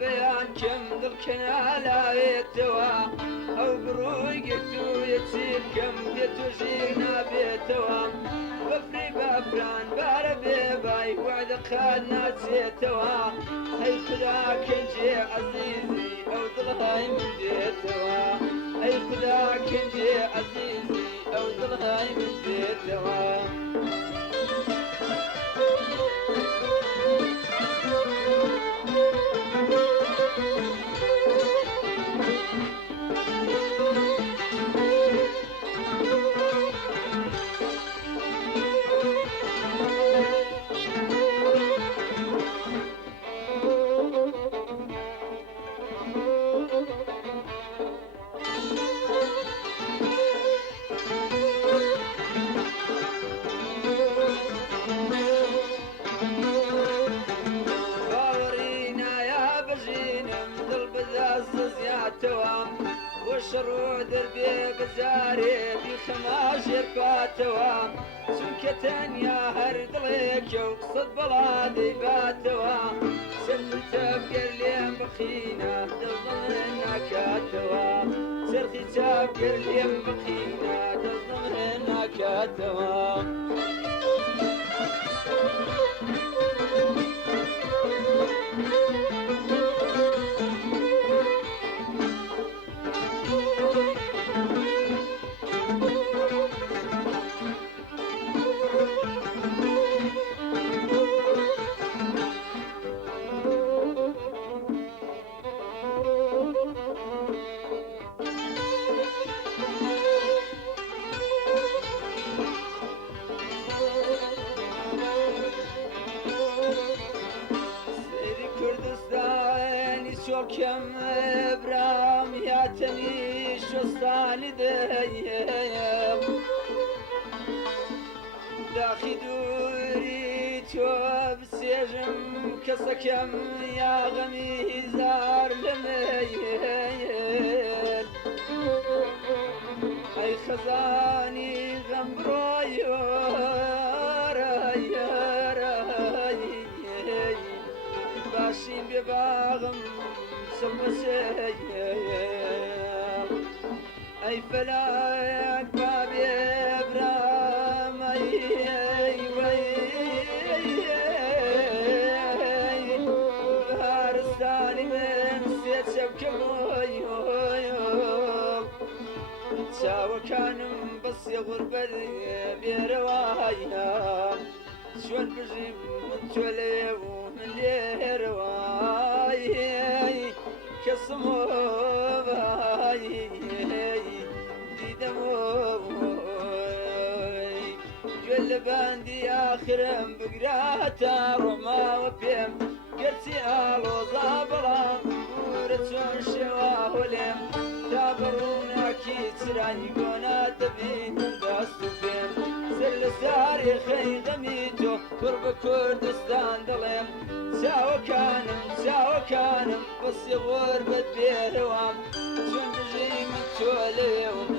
بيان كم ذلكنا لا يتوا أو برويقتو يتسيب كم بيتوشينا بيتوا بفري بفران باربي باي وعد خادنا تيتوا أي خدا كنجي عزيزي أو ضلهاي من ديتوا أي خدا كنجي عزيزي أو ضلهاي من ديتوا وشرود دربي بزاري بخماجر فاتوا سنك كتنيا هردليك وقصد بلادي باتوا سرخي تبقر ليم بخينا تظلمنا كاتوا سرخي تبقر ليم بخينا تظلمنا كاتوا كم برام يا تني شوستاني دايم داخي دوري توب سيجم كسكم يا غمي زار لميل اي خزاني غمبرويو باشين بباغم اي فلاك بابي ابرام اي بهارستاني من سيت شبكبوي تساوى كانم بس يا غربة بيروايا شون بجي من تولي ومن لي رواي كسمو باي ديدموي جل باندي آخرم بقراتا رما وبيم قرتي آلو زابرا ورتون شواهولم تابرونا كيتراني قونا دبين داستو بيم سل ساري خي غميتو قرب كردستان دلم ساوى كانم بس غربة بيروام شون بجي من توليهم